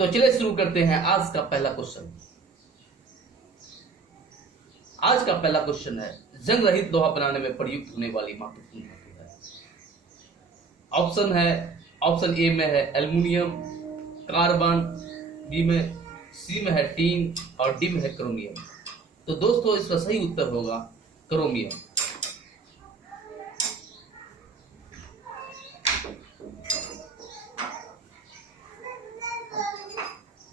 तो चलिए शुरू करते हैं आज का पहला क्वेश्चन। आज का पहला क्वेश्चन है, जंग रहित लोहा बनाने में प्रयुक्त होने वाली महत्वपूर्ण धातु है। ऑप्शन ए में है एल्युमिनियम, कार्बन, बी में, सी में है टीन और डी में है क्रोमियम। तो दोस्तों इसका सही उत्तर होगा क्रोमियम।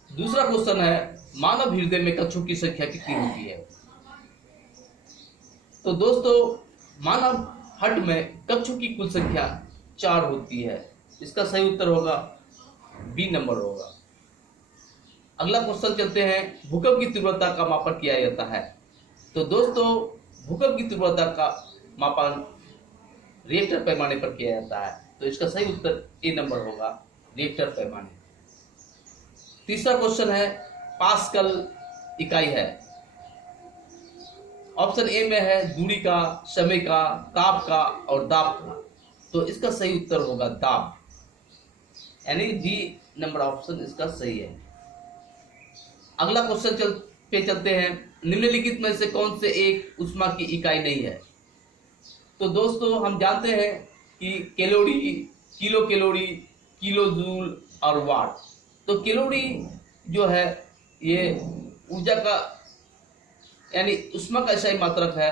दूसरा क्वेश्चन है, मानव हृदय में कक्षों की संख्या कितनी होती है? तो दोस्तों मानव हड्ड में कक्षों की कुल संख्या 4 होती है। इसका सही उत्तर होगा बी नंबर होगा। अगला क्वेश्चन चलते हैं, भूकंप की तीव्रता का मापन किया जाता है। तो दोस्तों भूकंप की तीव्रता का मापन रिएक्टर पैमाने पर किया जाता है। तो इसका सही उत्तर ए नंबर होगा, रिएक्टर पैमाने। तीसरा क्वेश्चन है, पास्कल इकाई है। ऑप्शन ए में है दूरी का, समय का, ताप का और दाब का। तो इसका सही उत्तर होगा दाब, यानी डी नंबर ऑप्शन इसका सही है। अगला क्वेश्चन चलते हैं, निम्नलिखित में से कौन से एक ऊष्मा की इकाई नहीं है? तो दोस्तों हम जानते हैं कि calorie, kilo calorie, kilo joule और वाट। तो कैलोरी जो है ये ऊर्जा का यानी ऊष्मा का ऐसा ही मात्रक है,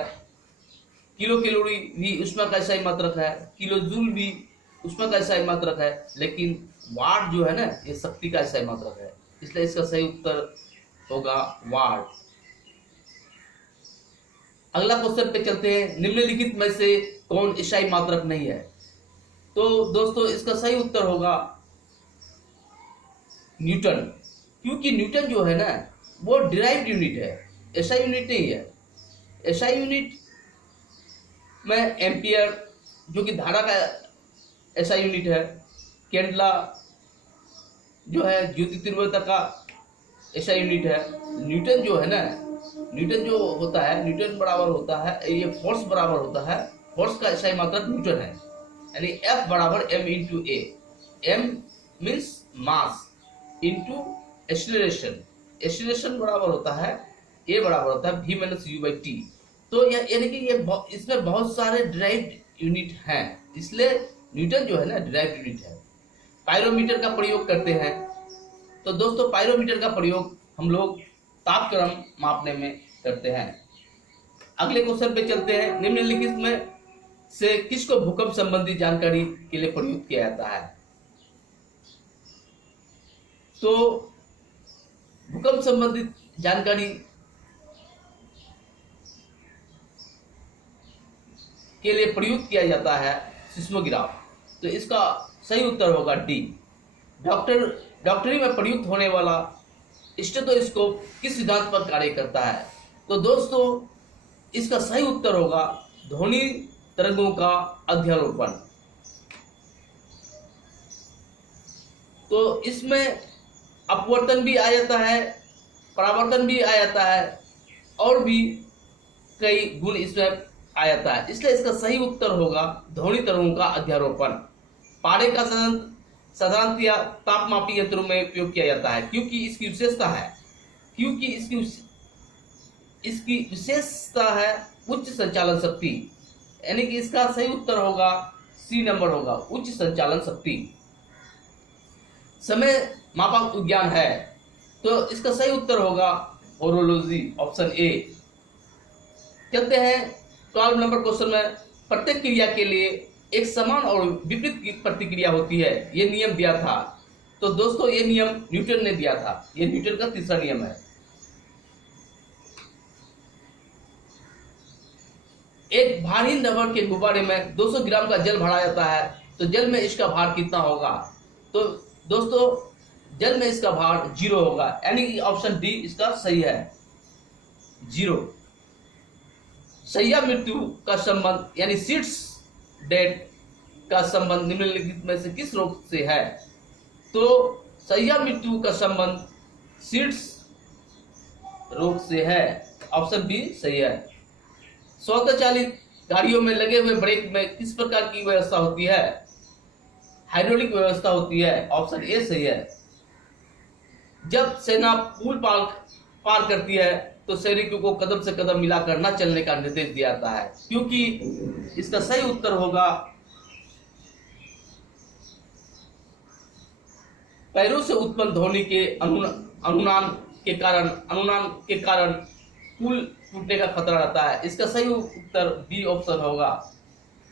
किलो कैलोरी भी ऊष्मा का ऐसा ही मात्रक है, किलो जूल भी ऊष्मा का ऐसा ही मात्रक है, लेकिन वाट जो है ना ये शक्ति का ऐसा ही मात्रक है। इसलिए इसका सही उत्तर होगा वाट। अगला क्वेश्चन पे चलते हैं, निम्नलिखित में से कौन एसआई मात्रक नहीं है? तो दोस्तों इसका सही उत्तर होगा न्यूटन, क्योंकि न्यूटन जो है ना वो डिराइव्ड यूनिट है, एसआई यूनिट नहीं है। एसआई यूनिट में एम्पियर जो कि धारा का एसआई यूनिट है, कैंडला जो है ज्योति तीव्रता का एसआई यूनिट है। न्यूटन जो है ना, न्यूटन जो होता है, न्यूटन बराबर होता है, ये फोर्स बराबर होता है, फोर्स का एसआई मात्रक न्यूटन है, यानी F बराबर m इंटू ए। m means mass into acceleration, acceleration बराबर होता है a बराबर होता है v minus u by T. तो यानी कि ये इसमें बहुत सारे डिराइव्ड यूनिट हैं, इसलिए न्यूटन जो है ना डिराइव्ड यूनिट है। पायरोमीटर का प्रयोग करते हैं। तो दोस्तों पायरोमीटर का प्रयोग हम लोग तापक्रम मापने में करते हैं। अगले क्वेश्चन पे चलते हैं, निम्नलिखित में से किसको भूकंप संबंधी जानकारी के लिए प्रयुक्त किया जाता है? तो भूकंप संबंधित जानकारी के लिए प्रयुक्त किया जाता है सिस्मोग्राफ। तो इसका सही उत्तर होगा डी। डॉक्टरी में प्रयुक्त होने वाला स्टेथोस्कोप किस सिद्धांत पर कार्य करता है? तो दोस्तों इसका सही उत्तर होगा ध्वनि तरंगों का अध्यारोपण। तो इसमें अपवर्तन भी आ जाता है, परावर्तन भी आ जाता है और भी कई गुण इसमें आ जाता है, इसलिए इसका सही उत्तर होगा ध्वनि तरंगों का अध्यारोपण। पारे का साधारणतया तापमापी यंत्रों में उपयोग किया जाता है, क्योंकि इसकी विशेषता है उच्च संचालन शक्ति, यानी कि इसका सही उत्तर होगा सी नंबर होगा, उच्च संचालन शक्ति। समय मापक विज्ञान है, तो इसका सही उत्तर होगा होरोलॉजी, ऑप्शन ए। चलते हैं 12 नंबर क्वेश्चन में, प्रत्येक क्रिया के लिए एक समान और विपरीत प्रतिक्रिया होती है, ये नियम दिया था। तो दोस्तों ये नियम न्यूटन ने दिया था, ये न्यूटन का तीसरा नियम है। एक भारहीन रबर के गुब्बारे में 200 ग्राम का जल भरा जाता है, तो जल में इसका भार कितना होगा? तो दोस्तों जल में इसका भार 0 होगा, यानी कि ऑप्शन डी इसका सही है, 0। शैया मृत्यु का संबंध यानी सीट्स डेथ का संबंध निम्नलिखित में से किस रोग से है? तो शैया मृत्यु का संबंध सीट्स रोग से है, ऑप्शन बी सही है। स्वतः चालित गाड़ियों में लगे हुए ब्रेक में किस प्रकार की व्यवस्था होती है? हाइड्रोलिक व्यवस्था होती है, ऑप्शन ए सही है। जब सेना पुल पार करती है तो सैनिकों को कदम से कदम मिलाकर न चलने का निर्देश दिया जाता है, क्योंकि इसका सही उत्तर होगा पैरों से उत्पन्न ध्वनि के अनुनाद के कारण पुल टूटने का खतरा रहता है। इसका सही उत्तर बी ऑप्शन होगा।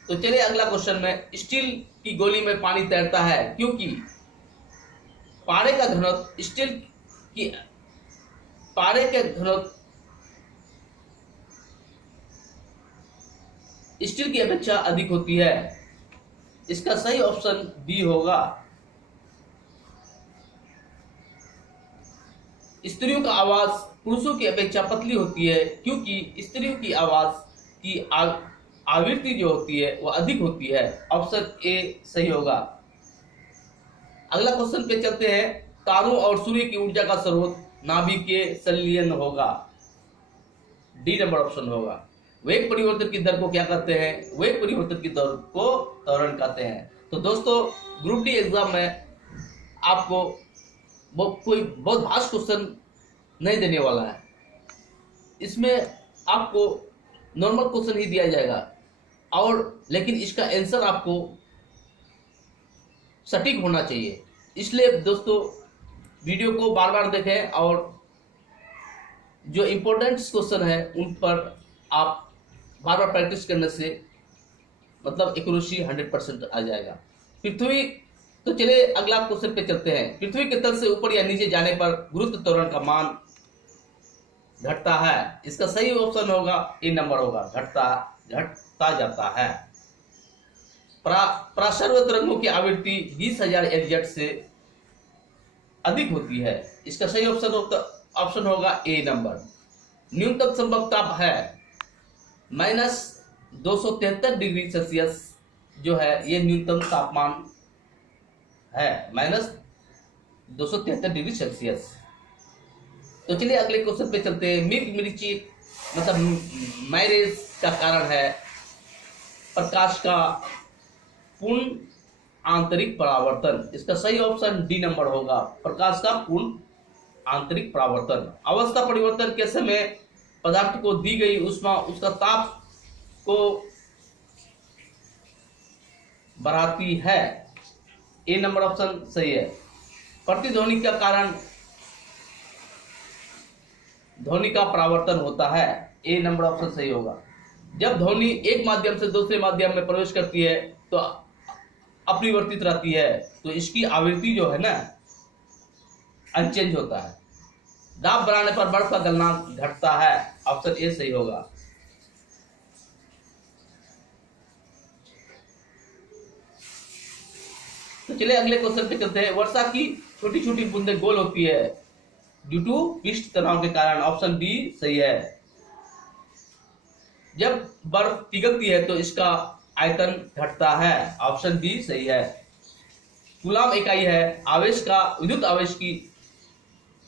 तो चलिए अगला क्वेश्चन में, स्टील की गोली में पानी तैरता है क्योंकि पारे का घनत्व स्टील की अपेक्षा अधिक होती है। इसका सही ऑप्शन बी होगा। स्त्रियों का आवाज पुरुषों की अपेक्षा पतली होती है क्योंकि स्त्रियों की आवाज की आवृत्ति जो होती है वो अधिक होती है। ऑप्शन ए सही होगा। अगला क्वेश्चन पे चलते हैं, तारों और सूर्य की ऊर्जा का स्रोत नाभिकीय संलयन होगा। डी नंबर ऑप्शन होगा। वेग परिवर्तन की दर को क्या कहते हैं? वेग परिवर्तन की दर को त्वरण कहते हैं। तो दोस्तों, ग्रुप डी एग्जाम में आपको कोई बहुत खास क्वेश्चन नहीं देने वाला है। इसमें आपको नॉर्मल क्वेश्चन ही दिया जाएगा, और लेकिन इसका आंसर आपको सटीक होना चाहिए। इसलिए दोस्तों, वीडियो को बार बार देखें और जो इम्पोर्टेंट क्वेश्चन है उन पर आप बार बार प्रैक्टिस करने से मतलब एक्यूरेसी 100% आ जाएगा। पृथ्वी तो चलिए अगला क्वेश्चन पे चलते हैं। पृथ्वी के तल से ऊपर या नीचे जाने पर गुरुत्व त्वरण का मान घटता है। इसका सही ऑप्शन होगा ए नंबर होगा, घटता जाता है। प्रासर्व तरंगों की आवृत्ति 20,000 LZ से अधिक होती है। इसका सही ऑप्शन होगा ए नंबर। न्यूनतम संभव ताप है -273 डिग्री सेल्सियस जो है ये न्यूनतम तापमान है, -273 डिग्री सेल्सियस। तो चलिए अगले क्वेश्चन पे चलते हैं। मिर्ची मतलब मैरेज का कारण है प्रकाश का पूर्ण आंतरिक परावर्तन। इसका सही ऑप्शन डी नंबर होगा, प्रकाश का पूर्ण आंतरिक परावर्तन। अवस्था परिवर्तन के समय पदार्थ को दी गई ऊष्मा उसका ताप को बढ़ाती है। ए नंबर ऑप्शन सही है। प्रतिध्वनि का कारण ध्वनि का परावर्तन होता है। ए नंबर ऑप्शन सही होगा। जब ध्वनि एक माध्यम से दूसरे माध्यम में प्रवेश करती है तो अपरिवर्तित रहती है, तो इसकी आवृत्ति जो है ना अनचेंज होता है। दाब बढ़ाने पर बर्फ का गलनांक घटता है। ऑप्शन ए सही होगा। तो चलिए अगले क्वेश्चन पे चलते हैं। वर्षा की छोटी छोटी बूंदें गोल होती है ड्यू टू पृष्ठ तनाव के कारण। ऑप्शन बी सही है। जब बर्फ पिघलती है तो इसका आयतन घटता है। ऑप्शन बी सही है। कूलाम इकाई है आवेश का, विद्युत आवेश की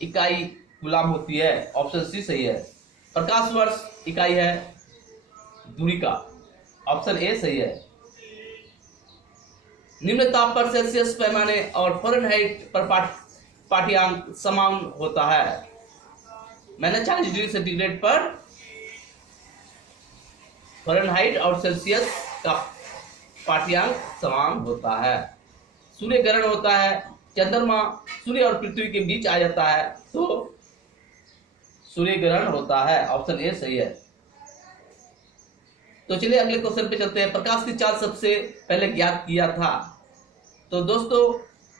इकाई कूलाम होती है। ऑप्शन सी सही है। प्रकाश वर्ष इकाई है दूरी का। ऑप्शन ए सही है। निम्न ताप पर सेल्सियस पैमाने और फ़ारेनहाइट पर पाठ्यांक समान होता है। -40 डिग्री सेंटीग्रेड पर फ़ारेनहाइट और सेल्सियस का पाठ्यांक समान होता है। सूर्य ग्रहण होता है, चंद्रमा सूर्य और पृथ्वी के बीच आ जाता है तो सूर्य ग्रहण होता है। ऑप्शन ए सही है। तो चलिए अगले क्वेश्चन पे चलते हैं। प्रकाश की चाल सबसे पहले ज्ञात किया था। तो दोस्तों,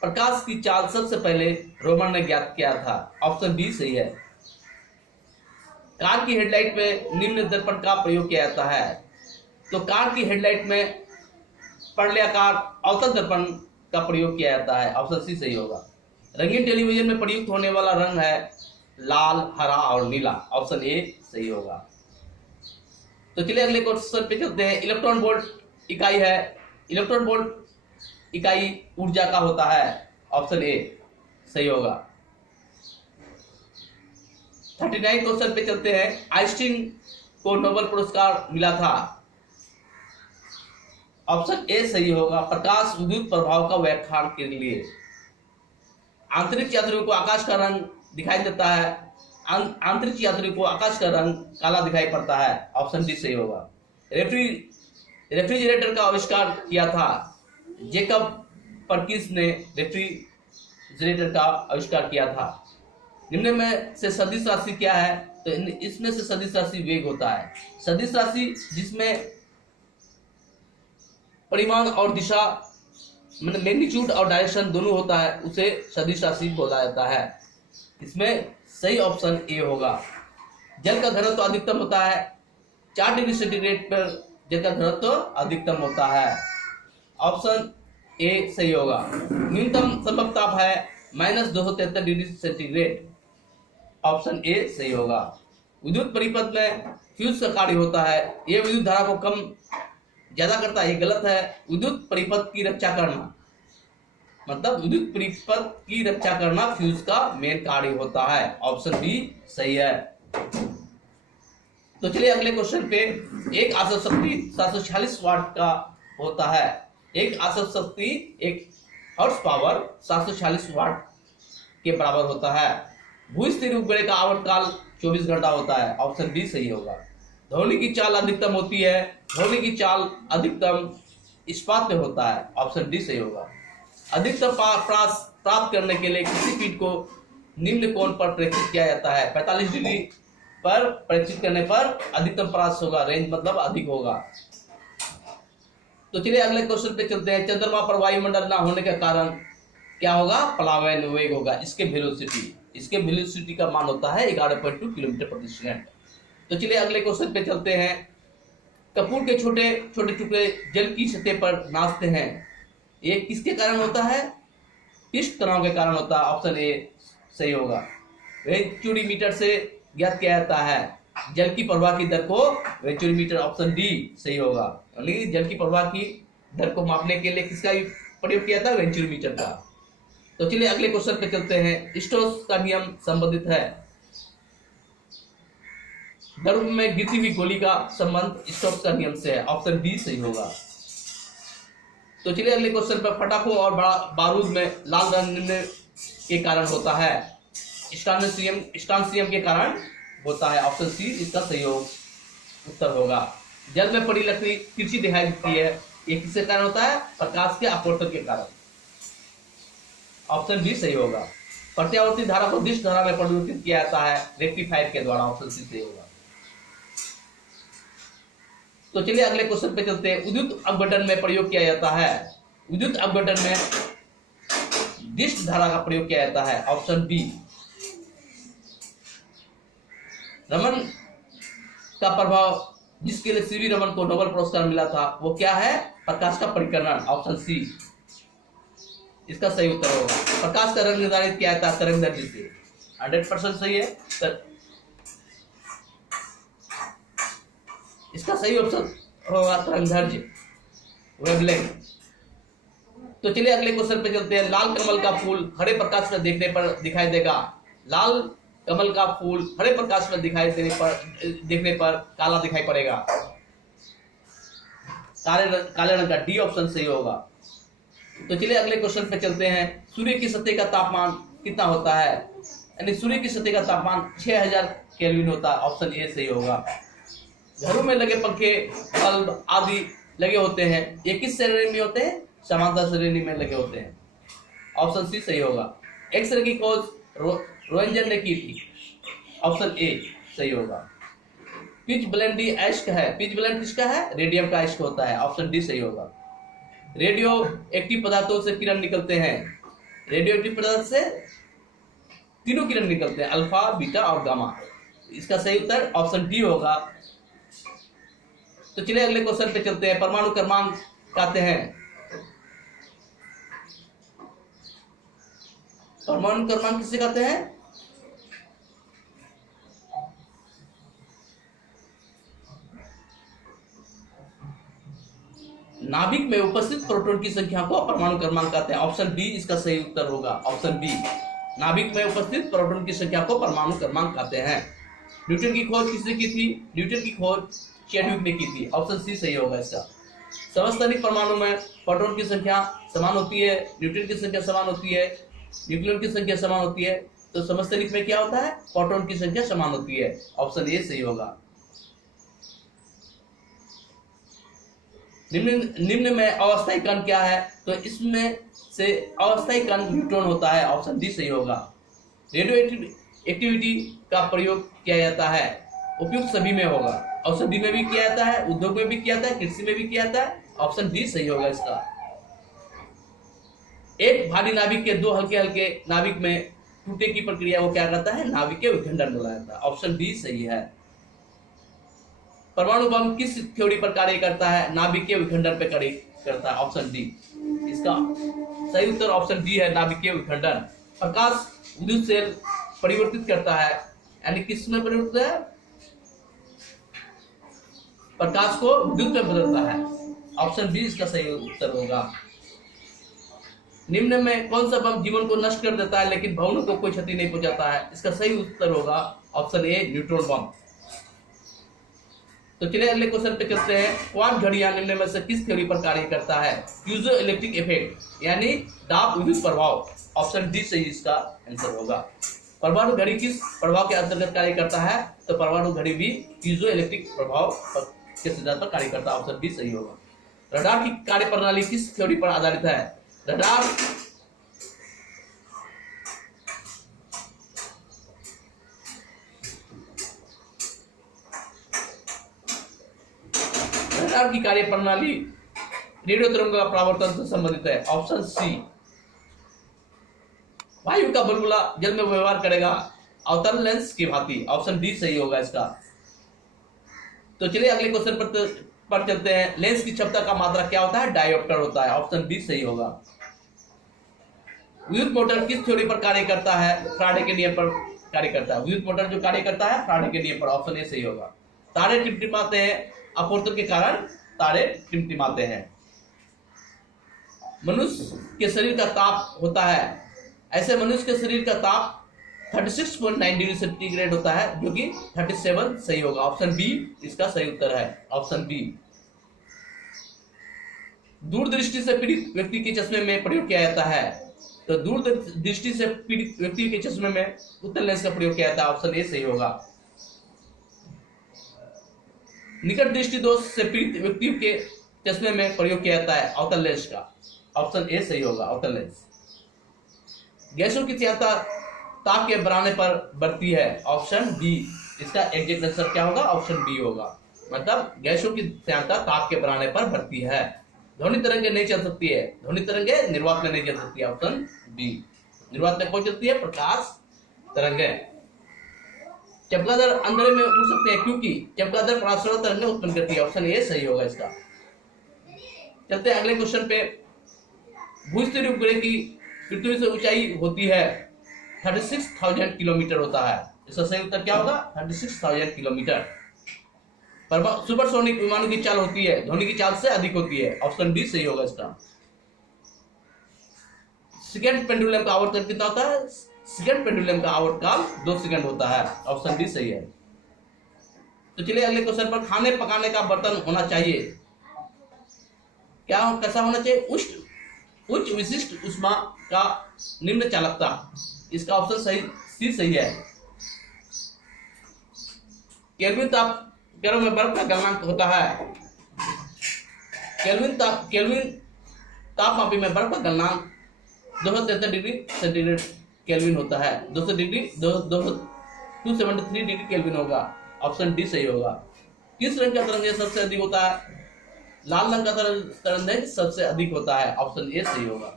प्रकाश की चाल सबसे पहले रोमन ने ज्ञात किया था। ऑप्शन बी सही है। कार की हेडलाइट में निम्न दर्पण का प्रयोग किया जाता है। तो कार की हेडलाइट में पर्यायकार अवतल दर्पण का प्रयोग किया जाता है। ऑप्शन सी सही होगा। रंगीन टेलीविजन में प्रयुक्त होने वाला रंग है लाल, हरा और नीला। ऑप्शन ए सही होगा। तो चलिए अगले क्वेश्चन पे चलते हैं। इलेक्ट्रॉन वोल्ट इकाई है, इलेक्ट्रॉन वोल्ट इकाई ऊर्जा का होता है। ऑप्शन ए सही होगा। 39 क्वेश्चन पे चलते हैं। आइंस्टीन को नोबेल पुरस्कार मिला था। ऑप्शन ए सही होगा। प्रकाश विद्युत प्रभाव का व्याख्यान के लिए। आंतरिक यात्रियों को आकाश का रंग दिखाई देता है, आंतरिक यात्रियों को आकाश का रंग काला दिखाई पड़ता है। ऑप्शन डी सही होगा। रेफ्रिजरेटर का आविष्कार किया था जेकब परकिंस ने रेफ्रिजरेटर का आविष्कार किया था। निम्न में से सदिश राशि क्या है? तो इसमें से सदिश राशि वेग होता है। सदिश राशि जिसमें परिमाण और दिशा मतलब मैग्नीट्यूड और डायरेक्शन दोनों होता है उसे सदिश राशि बोला जाता है। इसमें सही ऑप्शन ए होगा। जल का घनत्व अधिकतम होता है 4 डिग्री सेंटीग्रेड पर, जल का घनत्व अधिकतम होता है। ऑप्शन ए सही होगा। न्यूनतम संभव ताप है -273 डिग्री सेंटीग्रेड। ऑप्शन ए सही होगा। विद्युत परिपथ में फ्यूज का कार्य होता है, यह विद्युत धारा को कम ज्यादा करता है, ये गलत है। विद्युत परिपथ की रक्षा करना मतलब विद्युत परिपथ की रक्षा करना फ्यूज का मेन कार्य होता है। ऑप्शन बी सही है। तो चलिए अगले क्वेश्चन पे। एक आसव शक्ति 746 वाट का होता है। एक आसव शक्ति एक हॉर्स पावर 746 वाट के बराबर होता है। भू-स्थिर उपग्रह का आवर्तकाल 24 घंटा होता है। ऑप्शन बी सही होगा। ध्वनि की चाल अधिकतम होती है, ध्वनि की चाल अधिकतम इस्पात में होता है। ऑप्शन डी सही होगा। अधिकतम प्राप्त करने के लिए किसी पीठ को निम्न कोण पर प्रेक्षित किया जाता है। 45 डिग्री पर प्रेक्षित करने पर अधिकतम प्राप्त होगा, रेंज मतलब अधिक होगा। तो चलिए अगले क्वेश्चन पे चलते हैं। चंद्रमा पर वायुमंडल ना होने का कारण क्या होगा? प्लावन वेग होगा। इसके वेलोसिटी का मान होता है 11.2 किलोमीटर प्रति सेकंड। तो चलिए अगले क्वेश्चन पे चलते हैं। कपूर के छोटे छोटे टुकड़े जल की सतह पर नाचते हैं, ये किसके कारण होता है? पिष्ट तनाव के कारण होता है। ऑप्शन ए सही होगा। वेंचुरीमीटर से ज्ञात किया जाता है जल की प्रवाह की दर को वेंचुरीमीटर। ऑप्शन डी सही होगा। यानी जल की प्रवाह की दर को मापने के लिए किसका प्रयोग किया था? वेंचुरीमीटर का। तो चलिए अगले क्वेश्चन पे चलते हैं। स्टोक्स का नियम संबंधित है। गर्भ में गिरती हुई गोली का संबंध स्टोक्स का नियम से है। ऑप्शन बी सही होगा। तो चलिए अगले क्वेश्चन पर। पटाखों और बारूद में लाल रंग निम्न के कारण होता है। स्ट्रांसियम के कारण होता है। ऑप्शन सी इसका सही उत्तर होगा। जल में पड़ी लकड़ी तिरछी दिखाई देती है, ये किसके कारण होता है? प्रकाश के अपवर्तन के कारण। ऑप्शन बी सही होगा। प्रत्यावर्ती धारा को दिश धारा में परिवर्तित किया जाता है रेक्टिफायर के द्वारा। ऑप्शन सी सही होगा। तो चलिए अगले क्वेश्चन पे चलते हैं। विद्युत अपघटन में प्रयोग किया जाता है। विद्युत अपघटन में दिश धारा का प्रयोग किया जाता है। Option B. रमन का प्रभाव जिसके लिए सीवी रमन को नोबेल पुरस्कार मिला था वो क्या है? प्रकाश का परिकरण। ऑप्शन सी इसका सही उत्तर होगा। प्रकाश का रंग निर्धारित किया जाता है तरंगदैर्घ्य से। 100% सही है। इसका सही ऑप्शन होगा तरंगदैर्घ्य, वेवलेंथ। तो चलिए अगले क्वेश्चन पे चलते हैं। लाल कमल का फूल हरे प्रकाश में देखने पर दिखाई देगा। लाल कमल का फूल हरे प्रकाश में देखने पर काला दिखाई पड़ेगा। काले रंग का डी ऑप्शन सही होगा। तो चलिए अगले क्वेश्चन पे चलते हैं। सूर्य की सतह का तापमान कितना होता है? यानी सूर्य की सतह का तापमान 6000 केल्विन होता है। ऑप्शन ए सही होगा। घरों में लगे पंखे, बल्ब आदि लगे होते हैं, ये किस श्रेणी में होते हैं? समांतर श्रेणी में लगे होते हैं। ऑप्शन सी सही होगा। एक्सरे की खोज रोएंजन ने की थी। ऑप्शन ए सही होगा। पिच ब्लेंडी एस्क है। पिच ब्लेंड किसका है? रेडियम का एस्क होता है। ऑप्शन डी सही होगा। रेडियो एक्टिव पदार्थों से किरण निकलते हैं। रेडियो एक्टिव पदार्थ से तीनों किरण निकलते हैं, अल्फा, बीटा और गामा। इसका सही उत्तर ऑप्शन डी होगा। तो चलिए अगले क्वेश्चन पे चलते हैं। परमाणु क्रमांक कहते हैं। परमाणु क्रमांक किसे कहते हैं? नाभिक में उपस्थित प्रोटॉन की संख्या को परमाणु क्रमांक कहते हैं। ऑप्शन बी इसका सही उत्तर होगा। Option B. नाभिक में उपस्थित प्रोटॉन की संख्या को परमाणु क्रमांक कहते हैं। न्यूटन की खोज किसने की थी? न्यूटन की खोज चैडविक ने की थी। ऑप्शन सी सही होगा इसका। समस्थानिक परमाणु में प्रोटॉन की संख्या समान होती है, न्यूट्रॉन की संख्या समान होती है। न्यूक्लियन की संख्या समान होती है, तो समस्थानिक में क्या होता है, प्रोटॉन की संख्या समान होती है। ऑप्शन ए सही होगा। निम्न में अस्थायी कण क्या है, तो इसमें से अस्थायी कण न्यूट्रॉन होता है। ऑप्शन डी सही होगा। रेडियो एक्टिविटी का प्रयोग किया जाता है, उपयुक्त सभी में होगा। औषधि में भी किया जाता है, उद्योग में भी किया जाता है, कृषि में भी किया जाता है। ऑप्शन डी सही होगा इसका। एक भारी नाभिक के दो हल्के हल्के नाभिक में टूटने की प्रक्रिया को क्या करता है, नाभिकीय विखंडन बोला जाता है। ऑप्शन डी सही है। परमाणु बम किस थ्योरी पर कार्य करता है, नाभिकीय विखंडन पर कार्य करता है। ऑप्शन डी इसका सही उत्तर ऑप्शन डी है, नाभिकीय विखंडन। प्रकाश विद्युत सेल परिवर्तित करता है, यानी किस में परिवर्तित है, प्रकाश को विद्युत में बदलता है। ऑप्शन बी इसका सही उत्तर होगा। निम्न में कौन सा बम जीवन को नष्ट कर देता है लेकिन भवनों को कोई क्षति नहीं पहुंचाता है, इसका सही उत्तर होगा ऑप्शन ए, न्यूट्रॉन बम। तो चलिए अगले क्वेश्चन पे चलते हैं। क्वार्क घड़ियां निम्न में से किस थ्योरी पर कार्य करता है, प्यूजो इलेक्ट्रिक इफेक्ट, यानी दाब विद्युत प्रभाव। ऑप्शन डी सही इसका आंसर होगा। परमाणु घड़ी किस प्रभाव के अंतर्गत कार्य करता है, तो परमाणु घड़ी भी प्यूजो इलेक्ट्रिक प्रभाव के सिद्धांत पर कार्य करता है। ऑप्शन डी सही होगा। रडार की कार्य प्रणाली किस थ्योरी पर आधारित है, रडार की कार्य प्रणाली रेडियो तरंगों का परावर्तन से संबंधित है। Option C. वायु का बुलबुला जल में व्यवहार करेगा अवतरण लेंस की भांति। ऑप्शन डी सही होगा इसका। तो चलिए अगले क्वेश्चन पर चलते हैं। लेंस की क्षमता का मात्रा क्या होता है, डायोप्टर होता है। ऑप्शन डी सही होगा। विद्युत मोटर किस थ्योरी पर कार्य करता है, फ्राडे के नियम पर कार्य करता है। विद्युत मोटर जो कार्य करता है फ्राडे के नियम पर। ऑप्शन ए सही होगा। तारे टिमटिमाते हैं, अपवर्तन के कारण तारे टिमटिमाते हैं। मनुष्य के शरीर का ताप होता है, ऐसे मनुष्य के शरीर का ताप 36.9 डिग्री सेंटीग्रेड होता है, जो कि 37 सही होगा। ऑप्शन बी इसका सही उत्तर है। Option B. दूरदृष्टि से पीड़ित व्यक्ति के चश्मे में प्रयोग किया जाता है, तो दूरदृष्टि से पीड़ित व्यक्ति के चश्मे में उत्तल लेंस का प्रयोग किया जाता है। ऑप्शन ए सही होगा। निकट दृष्टि दोष से पीड़ित व्यक्ति के चश्मे में प्रयोग किया जाता है अवतल लेंस का। ऑप्शन ए सही होगा, अवतल लेंस। गैसों की तीव्रता ताप के बढ़ाने पर बढ़ती है। ऑप्शन बी इसका एग्जैक्ट आंसर क्या होगा, ऑप्शन बी होगा। मतलब गैसों की तीव्रता ताप के बढ़ाने पर बढ़ती है। ध्वनि तरंगे नहीं चल सकती है, ध्वनि तरंगे निर्वात में नहीं चल सकती है। Option B. निर्वात में कौन चलती है, प्रकाश तरंगे। चमगादड़ अंधेरे में उड़ सकते हैं क्योंकि चमगादड़ परासरण तरंगें उत्पन्न करती है। ऑप्शन ए सही होगा इसका। चलते हैं अगले क्वेश्चन पे। भूस्थिर उपग्रह की पृथ्वी से ऊंचाई होती है 36,000 किलोमीटर होता है। इसका सही उत्तर क्या होगा, 36,000 किलोमीटर। सुपरसोनिक विमानों की चाल होती है, ध्वनि की चाल से अधिक होती है। ऑप्शन डी सही होगा इसका। सेकंड पेंडुलम का आवर्तन कितना होता है, सेकंड पेंडुलम का आवर्तकाल 2 सेकंड होता है। ऑप्शन डी सही है। तो चलिए अगले क्वेश्चन पर। खाने पकाने का बर्तन होना चाहिए, क्या कैसा होना चाहिए, उच्च विशिष्ट ऊष्मा का निम्न चालकता। इसका ऑप्शन सही सी सही है। केल्विन तापमानों में बर्फ का गलनांक होता है। केल्विन तापमापी में बर्फ का गलनांक 273 डिग्री सेंटीग्रेड केल्विन होता है। 273 डिग्री केल्विन होगा। ऑप्शन डी सही होगा। किस रंग का तरंग सबसे अधिक होता है, लाल रंग का तरंग सबसे अधिक होता है। ऑप्शन ए सही होगा।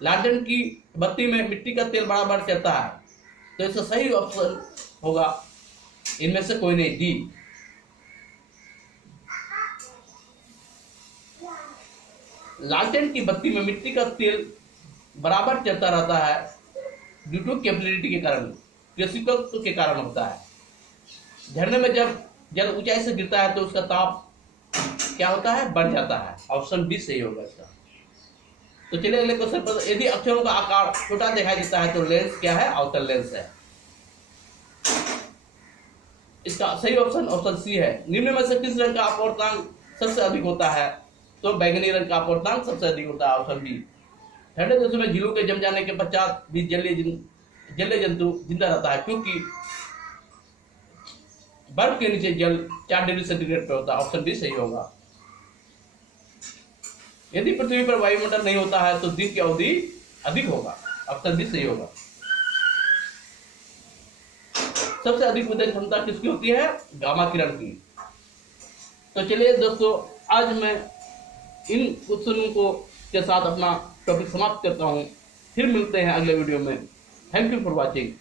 लालटेन की बत्ती में मिट्टी का तेल बराबर चलता है, तो इसका सही ऑप्शन होगा इनमें से कोई नहीं, डी। लालटेन की बत्ती में मिट्टी का तेल बराबर चलता रहता है ड्यू टू कैपिलरिटी के कारण, केशिकाओं के कारण होता है। झरने में जब जल ऊंचाई से गिरता है तो उसका ताप क्या होता है, बढ़ जाता है। ऑप्शन बी सही होगा इसका। तो चलिए अगले क्वेश्चन पर। यदि अक्षरों का आकार छोटा दिखाई देता है तो लेंस क्या है, अवतल लेंस है। इसका सही ऑप्शन ऑप्शन सी है। निम्न में से किस रंग का अपवर्तनांक सबसे अधिक होता है, तो बैंगनी रंग का अपवर्तनांक सबसे अधिक होता है। Option B. ठंडे देशों में झीलों के जम जाने के पश्चात भी जलीय जंतु जिंदा रहता है, क्योंकि बर्फ के नीचे जल 4 डिग्री सेंटीग्रेड पर होता है। ऑप्शन डी सही होगा। यदि पृथ्वी पर वायुमंडल नहीं होता है तो दिन की अवधि अधिक होगा। ऑप्शन डी सही होगा। सबसे अधिक विद्युत क्षमता किसकी होती है? गामा किरण की। तो चलिए दोस्तों, आज मैं इन क्वेश्चनों को के साथ अपना टॉपिक समाप्त करता हूं। फिर मिलते हैं अगले वीडियो में। Thank you for watching.